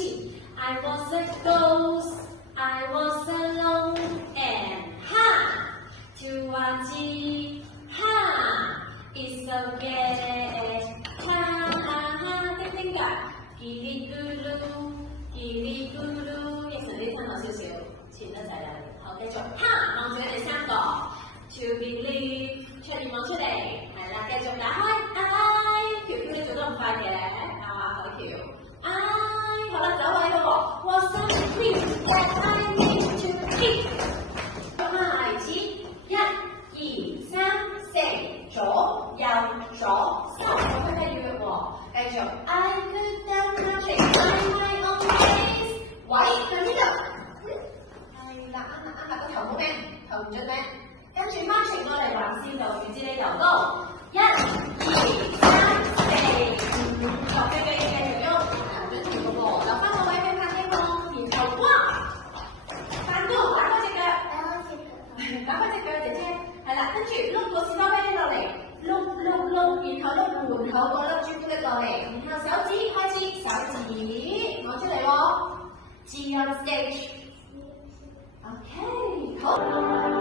起 I was a ghost, I was alone, and 就忘記it's okay， 叮叮㗎，嘰哩咕嚕，嘰哩咕嚕，亦順啲聽到少少，前得滯啦。好，繼續望住第三個 to believe， 出面望出嚟，係啦，繼續打開 I， 喬喬你做得咁快嘅，海喬 I， 好啦，走位咯喎 ，What's something that I need to keep？ 開始，1、2、3、4，左右左三，我分開要嘅喎，繼續 I could down magic find my own ways， 位向呢度，係啦，啱啦，個頭冇咩，頭唔準咩，跟住 magic 我哋橫線就樹枝呢度高，1、2、3、4、5，繼續喐，頭準條嘅喎，留翻個位俾拍機喎，然後哇，翻高打開隻腳，打開隻腳姐姐，係啦，跟住碌個士多啤梨落嚟，碌，然後碌門口個粒朱古力落嚟，然後手指開始，手指攞出嚟喎，G on stage，OK， 好。